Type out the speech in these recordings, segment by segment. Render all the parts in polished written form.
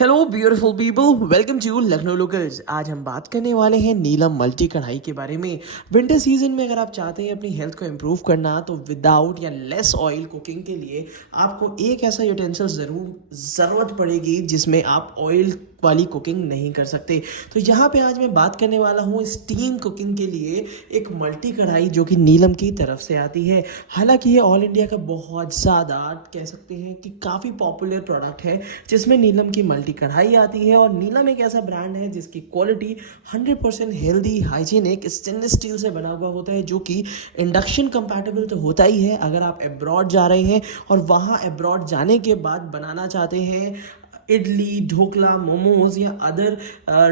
Hello beautiful people, welcome to Lucknow locals. आज हम बात करने वाले हैं नीलम मल्टी कढ़ाई के बारे में। विंटर सीजन में अगर आप चाहते हैं अपनी हेल्थ को इम्प्रूव करना तो विदाउट या लेस ऑयल कुकिंग के लिए आपको एक ऐसा यूटेंसिल ज़रूरत पड़ेगी जिसमें आप ऑयल वाली कुकिंग नहीं कर सकते। तो यहाँ पे आज मैं बात करने वाला हूँ स्टीम कुकिंग के लिए एक मल्टी कढ़ाई जो कि नीलम की तरफ से आती है। हालांकि ये ऑल इंडिया का बहुत ज़्यादा कह सकते हैं कि काफ़ी पॉपुलर प्रोडक्ट है जिसमें नीलम की मल्टी कढ़ाई आती है। और नीलम एक ऐसा ब्रांड है जिसकी quality 100% healthy hygienic stainless steel से बना हुआ होता है, जो कि इंडक्शन कंपैटिबल तो होता ही है। अगर आप अब्रॉड जा रहे हैं और वहाँ अब्रॉड जाने के बाद बनाना चाहते हैं इडली, ढोकला, मोमोज या अदर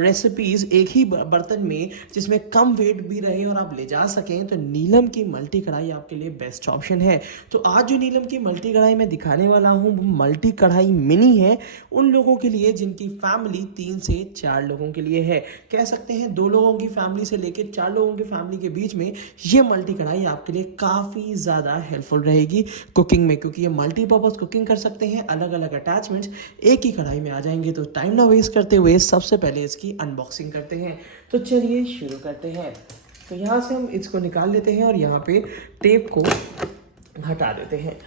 रेसिपीज़ एक ही बर्तन में जिसमें कम वेट भी रहे और आप ले जा सकें, तो नीलम की मल्टी कढ़ाई आपके लिए बेस्ट ऑप्शन है। तो आज जो नीलम की मल्टी कढ़ाई मैं दिखाने वाला हूँ वो मल्टी कढ़ाई मिनी है, उन लोगों के लिए जिनकी फैमिली 3 से 4 लोगों के लिए है। कह सकते हैं 2 लोगों की फैमिली से लेकर 4 लोगों की फैमिली के बीच में ये मल्टी कढ़ाई आपके लिए काफ़ी ज़्यादा हेल्पफुल रहेगी कुकिंग में, क्योंकि ये मल्टीपर्पज़ कुकिंग कर सकते हैं। अलग अलग अटैचमेंट्स एक ही कढ़ाई में आ जाएंगे। तो टाइम ना वेस्ट करते हुए सबसे पहले इसकी अनबॉक्सिंग करते हैं। तो चलिए शुरू करते हैं। तो यहाँ से हम इसको निकाल लेते हैं और यहाँ पे टेप को हटा देते हैं।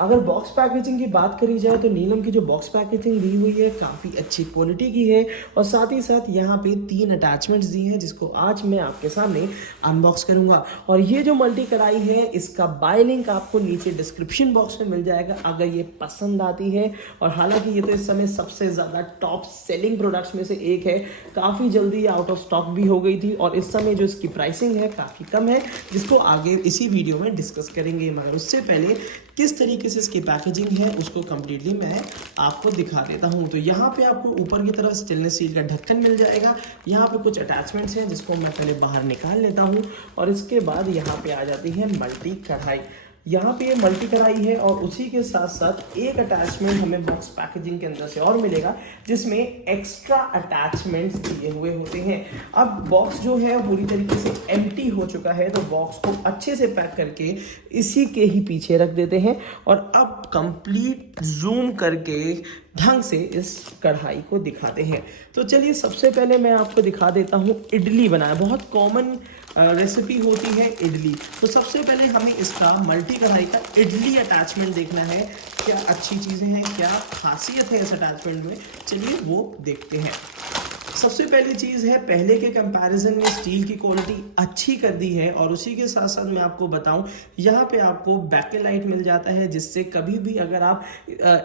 अगर बॉक्स पैकेजिंग की बात करी जाए तो नीलम की जो बॉक्स पैकेजिंग दी हुई है काफ़ी अच्छी क्वालिटी की है और साथ ही साथ यहाँ पे 3 अटैचमेंट्स दी हैं जिसको आज मैं आपके सामने अनबॉक्स करूँगा। और ये जो मल्टी कढ़ाई है इसका बाय लिंक आपको नीचे डिस्क्रिप्शन बॉक्स में मिल जाएगा अगर ये पसंद आती है। और हालांकि ये तो इस समय सबसे ज़्यादा टॉप सेलिंग प्रोडक्ट्स में से एक है, काफ़ी जल्दी आउट ऑफ स्टॉक भी हो गई थी और इस समय जो इसकी प्राइसिंग है काफ़ी कम है, जिसको आगे इसी वीडियो में डिस्कस करेंगे। मगर उससे पहले किस तरीके से इसकी पैकेजिंग है उसको कम्प्लीटली मैं आपको दिखा देता हूँ। तो यहाँ पे आपको ऊपर की तरफ स्टेनलेस स्टील का ढक्कन मिल जाएगा। यहाँ पे कुछ अटैचमेंट्स हैं जिसको मैं पहले बाहर निकाल लेता हूँ और इसके बाद यहाँ पे आ जाती है मल्टी कढ़ाई। यहाँ पे ये मल्टी कढ़ाई है और उसी के साथ साथ एक अटैचमेंट हमें बॉक्स पैकेजिंग के अंदर से और मिलेगा जिसमें एक्स्ट्रा अटैचमेंट्स दिए हुए होते हैं। अब बॉक्स जो है पूरी तरीके से एम्प्टी हो चुका है, तो बॉक्स को अच्छे से पैक करके इसी के ही पीछे रख देते हैं और अब कंप्लीट जूम करके ढंग से इस कढ़ाई को दिखाते हैं। तो चलिए सबसे पहले मैं आपको दिखा देता हूँ इडली बनाना। बहुत कॉमन रेसिपी होती है इडली। तो सबसे पहले हमें इसका मल्टी कढ़ाई का इडली अटैचमेंट देखना है, क्या अच्छी चीज़ें हैं, क्या खासियत है इस अटैचमेंट में, चलिए वो देखते हैं। सबसे पहली चीज़ है पहले के कंपैरिजन में स्टील की क्वालिटी अच्छी कर दी है और उसी के साथ साथ मैं आपको बताऊं यहाँ पे आपको बैकेलाइट मिल जाता है, जिससे कभी भी अगर आप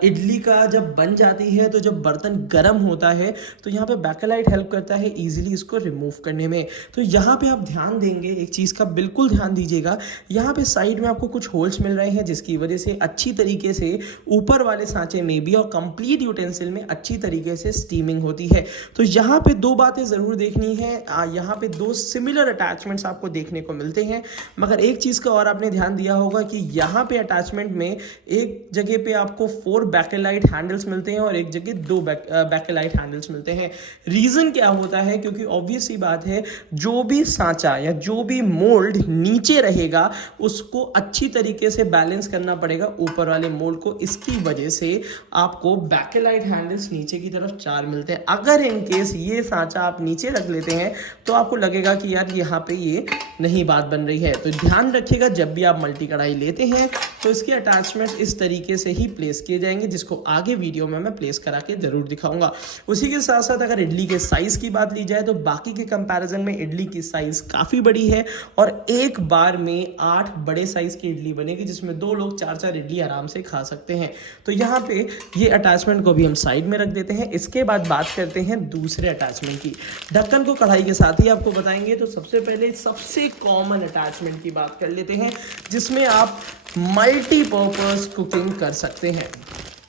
इडली का जब बन जाती है तो जब बर्तन गर्म होता है तो यहाँ पे बैकेलाइट हेल्प करता है इजीली इसको रिमूव करने में। तो यहाँ पे आप ध्यान देंगे, एक चीज़ का बिल्कुल ध्यान दीजिएगा, यहाँ पे साइड में आपको कुछ होल्स मिल रहे हैं जिसकी वजह से अच्छी तरीके से ऊपर वाले सांचे में भी और कंप्लीट यूटेंसिल में अच्छी तरीके से स्टीमिंग होती है। तो यहाँ पे 2 बातें ज़रूर देखनी है। यहाँ पे 2 सिमिलर अटैचमेंट्स आपको देखने को मिलते हैं, मगर एक चीज़ का और आपने ध्यान दिया होगा कि यहाँ पे अटैचमेंट में एक जगह पे आपको 4 बैकेलाइट हैंडल्स मिलते हैं और एक जगह 2 बैकेलाइट हैंडल्स मिलते हैं। रीज़न क्या होता है, क्योंकि ऑब्वियस सी बात है जो भी सांचा या जो भी मोल्ड नीचे रहेगा उसको अच्छी तरीके से बैलेंस करना पड़ेगा ऊपर वाले मोल्ड को। इसकी वजह से आपको बैकेलाइट हैंडल्स नीचे की तरफ 4 मिलते हैं। अगर इन केस ये सांचा आप नीचे रख लेते हैं तो आपको लगेगा कि यार यहाँ पे ये नहीं बात बन रही है। तो ध्यान रखिएगा जब भी आप मल्टी कढ़ाई लेते हैं तो इसके अटैचमेंट इस तरीके से ही प्लेस किए जाएंगे, जिसको आगे वीडियो में मैं प्लेस करा के जरूर दिखाऊंगा। उसी के साथ साथ अगर इडली के साइज की बात ली जाए तो बाकी के कंपैरिजन में इडली की साइज काफ़ी बड़ी है और एक बार में 8 बड़े साइज की इडली बनेगी जिसमें 2 लोग 4-4 इडली आराम से खा सकते हैं। तो यहाँ पे ये अटैचमेंट को भी हम साइड में रख देते हैं। इसके बाद बात करते हैं दूसरे अटैचमेंट की। ढक्कन को कढ़ाई के साथ ही आपको बताएंगे। तो सबसे पहले सबसे कॉमन अटैचमेंट की बात कर लेते हैं जिसमें आप मल्टीपर्पज़ कुकिंग कर सकते हैं।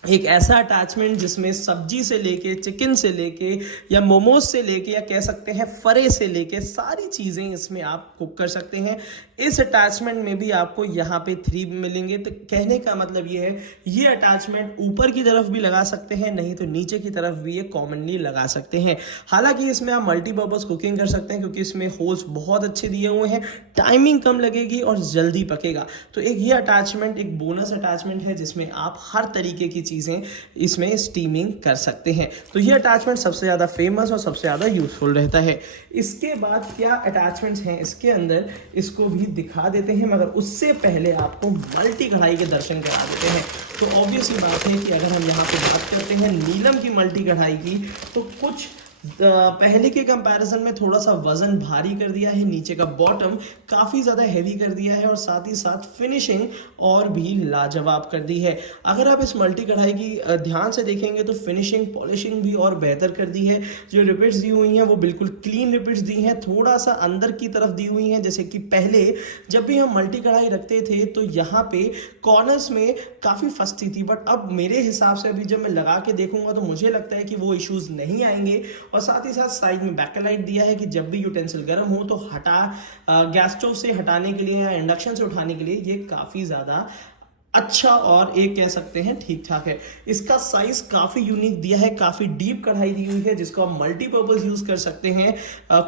एक ऐसा अटैचमेंट जिसमें सब्जी से लेके चिकन से लेके या मोमोज से लेके या कह सकते हैं फरे से लेके सारी चीज़ें इसमें आप कुक कर सकते हैं। इस अटैचमेंट में भी आपको यहाँ पे 3 मिलेंगे। तो कहने का मतलब ये है ये अटैचमेंट ऊपर की तरफ भी लगा सकते हैं, नहीं तो नीचे की तरफ भी ये कॉमनली लगा सकते हैं। हालांकि इसमें आप मल्टीपर्पज़ कुकिंग कर सकते हैं क्योंकि इसमें होल्स बहुत अच्छे दिए हुए हैं, टाइमिंग कम लगेगी और जल्दी पकेगा। तो एक ये अटैचमेंट एक बोनस अटैचमेंट है जिसमें आप हर तरीके की चीज़ें इसमें स्टीमिंग कर सकते हैं। तो ये अटैचमेंट सबसे ज़्यादा फेमस और सबसे ज़्यादा यूजफुल रहता है। इसके बाद क्या अटैचमेंट्स हैं इसके अंदर, इसको भी दिखा देते हैं, मगर उससे पहले आपको मल्टी कढ़ाई के दर्शन करा देते हैं। तो ऑब्वियस ही बात है कि अगर हम यहाँ पे बात करते हैं नीलम की मल्टी कढ़ाई की, तो कुछ पहले के कंपैरिजन में थोड़ा सा वजन भारी कर दिया है, नीचे का बॉटम काफ़ी ज़्यादा हैवी कर दिया है और साथ ही साथ फिनिशिंग और भी लाजवाब कर दी है। अगर आप इस मल्टी कढ़ाई की ध्यान से देखेंगे तो फिनिशिंग पॉलिशिंग भी और बेहतर कर दी है। जो रिपिट्स दी हुई हैं वो बिल्कुल क्लीन रिपिट्स दी हैं, थोड़ा सा अंदर की तरफ दी हुई हैं। जैसे कि पहले जब भी हम मल्टी कढ़ाई रखते थे तो यहाँ पे कॉर्नर्स में काफ़ी फंसती थी, बट अब मेरे हिसाब से अभी जब मैं लगा के देखूंगा तो मुझे लगता है कि वो इश्यूज नहीं आएंगे। और साथ ही साथ साइड में बैकलाइट दिया है कि जब भी यूटेंसिल गर्म हो तो गैस स्टोव से हटाने के लिए या इंडक्शन से उठाने के लिए ये काफ़ी ज़्यादा अच्छा और एक कह सकते हैं ठीक ठाक है। इसका साइज काफ़ी यूनिक दिया है, काफ़ी डीप कढ़ाई दी हुई है जिसको आप मल्टीपर्पज़ यूज़ कर सकते हैं।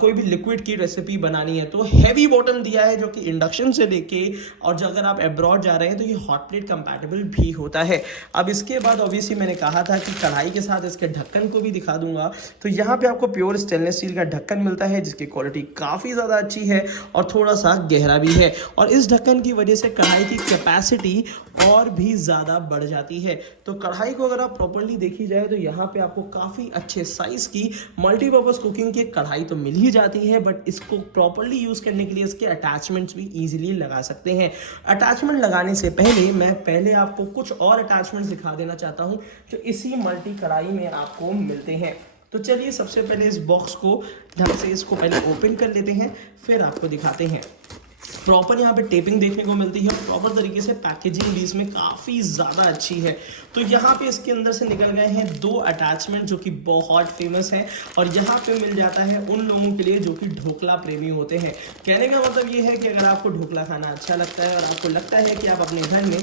कोई भी लिक्विड की रेसिपी बनानी है तो हैवी बॉटम दिया है जो कि इंडक्शन से लेके, और जो अगर आप एब्रॉड जा रहे हैं तो ये हॉट प्लेट कंपैटिबल भी होता है। अब इसके बाद ऑब्वियसली मैंने कहा था कि कढ़ाई के साथ इसके ढक्कन को भी दिखा दूंगा। तो यहाँ पे आपको प्योर स्टेनलेस स्टील का ढक्कन मिलता है जिसकी क्वालिटी काफ़ी ज़्यादा अच्छी है और थोड़ा सा गहरा भी है, और इस ढक्कन की वजह से कढ़ाई की कैपेसिटी और भी ज़्यादा बढ़ जाती है। तो कढ़ाई को अगर आप प्रॉपर्ली देखी जाए तो यहाँ पे आपको काफ़ी अच्छे साइज़ की मल्टीपर्पज़ कुकिंग की कढ़ाई तो मिल ही जाती है, बट इसको प्रॉपर्ली यूज़ करने के लिए इसके अटैचमेंट्स भी ईजिली लगा सकते हैं। अटैचमेंट लगाने से पहले मैं आपको कुछ और अटैचमेंट्स दिखा देना चाहता हूँ जो इसी मल्टी कढ़ाई में आपको मिलते हैं। तो चलिए सबसे पहले इस बॉक्स को ढंग से इसको पहले ओपन कर लेते हैं, फिर आपको दिखाते हैं। प्रॉपर यहाँ पे टेपिंग देखने को मिलती है, प्रॉपर तरीके से पैकेजिंग भी इसमें काफ़ी ज़्यादा अच्छी है। तो यहाँ पे इसके अंदर से निकल गए हैं 2 अटैचमेंट जो कि बहुत फेमस है, और यहाँ पे मिल जाता है उन लोगों के लिए जो कि ढोकला प्रेमी होते हैं। कहने का मतलब ये है कि अगर आपको ढोकला खाना अच्छा लगता है और आपको लगता है कि आप अपने घर में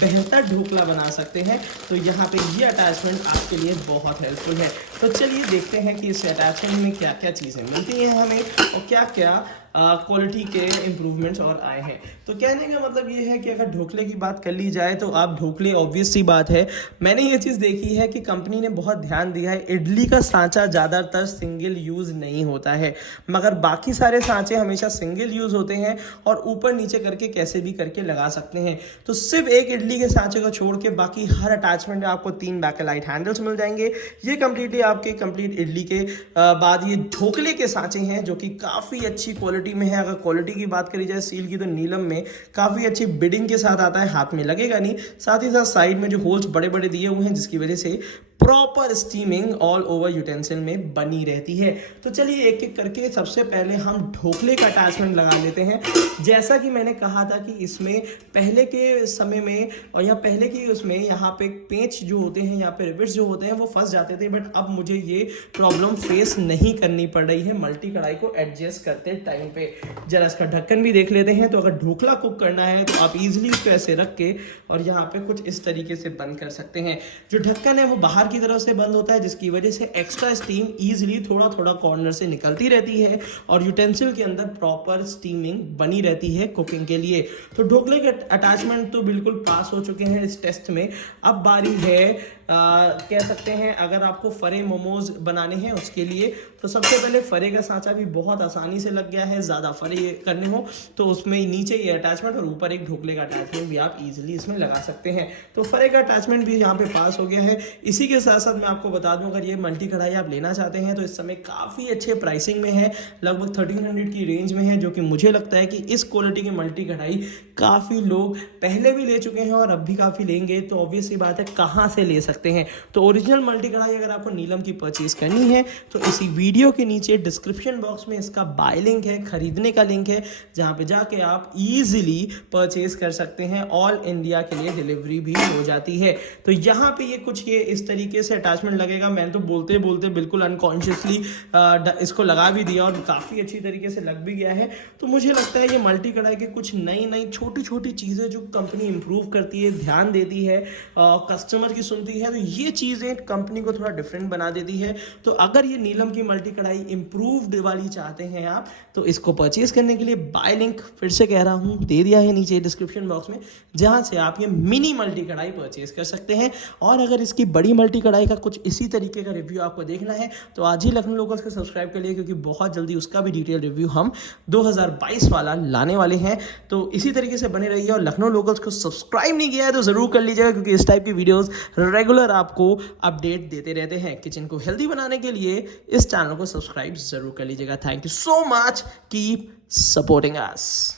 बेहतर ढोकला बना सकते हैं तो यहाँ पे ये अटैचमेंट आपके लिए बहुत हेल्पफुल है। तो चलिए देखते हैं कि इस अटैचमेंट में क्या क्या चीज़ें मिलती हैं हमें और क्या क्या क्वालिटी के इम्प्रूवमेंट्स और आए हैं। तो कहने का मतलब ये है कि अगर ढोकले की बात कर ली जाए तो आप ढोकले ऑब्वियस सी बात है, मैंने ये चीज़ देखी है कि कंपनी ने बहुत ध्यान दिया है, इडली का सांचा ज़्यादातर सिंगल यूज़ नहीं होता है, मगर बाकी सारे सांचे हमेशा सिंगल यूज़ होते हैं और ऊपर नीचे करके कैसे भी करके लगा सकते हैं। तो सिर्फ एक इडली के सांचे को छोड़ के बाकी हर अटैचमेंट में आपको 3 बैकलाइट हैंडल्स मिल जाएंगे। ये कम्प्लीटली आपके कंप्लीट इडली के बाद ये ढोकले के सांचे हैं जो कि काफ़ी अच्छी क्वालिटी में है। अगर क्वालिटी की बात करी जाए स्टील की तो नीलम में काफ़ी अच्छी बिडिंग के साथ आता है, हाथ में लगेगा नहीं। साथ ही साथ साइड में जो होल्स बड़े बड़े दिए हुए हैं जिसकी वजह से proper steaming all over utensil में बनी रहती है। तो चलिए एक एक करके सबसे पहले हम ढोकले का अटैचमेंट लगा लेते हैं। जैसा कि मैंने कहा था कि इसमें पहले के समय में और या पहले की उसमें यहाँ पे पेंच जो होते हैं, यहाँ पे रिविट्स जो होते हैं वो फंस जाते थे, बट अब मुझे ये प्रॉब्लम फेस नहीं करनी पड़ रही है मल्टी कढ़ाई को एडजस्ट करते टाइम पे। जरा इसका ढक्कन भी देख लेते हैं। तो अगर ढोकला कुक करना है तो आप इजीली इसको ऐसे रख के और यहाँ पे कुछ इस तरीके से बंद कर सकते हैं। जो ढक्कन है वो बाहर की तरफ से बंद होता है जिसकी वजह से एक्स्ट्रा स्टीम इजीली थोड़ा थोड़ा कॉर्नर से निकलती रहती है और यूटेंसिल के अंदर प्रॉपर स्टीमिंग बनी रहती है कुकिंग के लिए। तो ढोकले के अटैचमेंट तो बिल्कुल पास हो चुके हैं इस टेस्ट में। अब बारी है कह सकते हैं अगर आपको फरे मोमोज बनाने हैं उसके लिए, तो सबसे पहले फरे का सांचा भी बहुत आसानी से लग गया है। ज़्यादा फरे करने हो तो उसमें नीचे ये अटैचमेंट और ऊपर एक ढोकले का अटैचमेंट भी आप इजीली इसमें लगा सकते हैं। तो फरे का अटैचमेंट भी यहाँ पे पास हो गया है। इसी के साथ साथ मैं आपको बता दूं अगर ये मल्टी कढ़ाई आप लेना चाहते हैं तो इस समय काफ़ी अच्छे प्राइसिंग में है, लगभग 1300 की रेंज में है, जो कि मुझे लगता है कि इस क्वालिटी की मल्टी कढ़ाई काफ़ी लोग पहले भी ले चुके हैं और अब भी काफ़ी लेंगे। तो ऑब्वियस सी बात है कहाँ से ले सकते हैं। तो ओरिजिनल मल्टी कढ़ाई अगर आपको नीलम की परचेज करनी है तो इसी वीडियो के नीचे डिस्क्रिप्शन बॉक्स में इसका बाय लिंक है, खरीदने का लिंक है, जहाँ पे जाके आप इजीली परचेज कर सकते हैं। ऑल इंडिया के लिए डिलीवरी भी हो जाती है। तो यहाँ पे ये कुछ ये इस तरीके तरीके से अटैचमेंट लगेगा, मैंने तो बोलते बोलते बिल्कुल अनकॉन्शियसली इसको लगा भी दिया और काफ़ी अच्छी तरीके से लग भी गया है। तो मुझे लगता है ये मल्टी कढ़ाई के कुछ नई नई छोटी छोटी चीज़ें जो कंपनी इंप्रूव करती है, ध्यान देती है, कस्टमर की सुनती है, तो ये चीज़ें कंपनी को थोड़ा डिफरेंट बना देती है। तो अगर ये नीलम की मल्टी कढ़ाई इंप्रूव्ड वाली चाहते हैं आप, तो इसको परचेज करने के लिए बाय लिंक फिर से कह रहा हूँ दे दिया है नीचे डिस्क्रिप्शन बॉक्स में, जहाँ से आप ये मिनी मल्टी कढ़ाई परचेज कर सकते हैं। और अगर इसकी बड़ी मल्टी कढ़ाई का कुछ इसी तरीके का रिव्यू आपको देखना है तो आज ही लखनऊ लोकल्स को सब्सक्राइब कर लिए, क्योंकि बहुत जल्दी उसका भी डिटेल रिव्यू हम 2022 वाला लाने वाले हैं। तो इसी तरीके से बने रहिए और लखनऊ लोकल्स को सब्सक्राइब नहीं किया है तो ज़रूर कर लीजिएगा, क्योंकि इस टाइप की वीडियोस रेगुलर आपको अपडेट देते रहते हैं। किचन को हेल्दी बनाने के लिए इस चैनल को सब्सक्राइब ज़रूर कर लीजिएगा। Thank you so much, keep supporting us.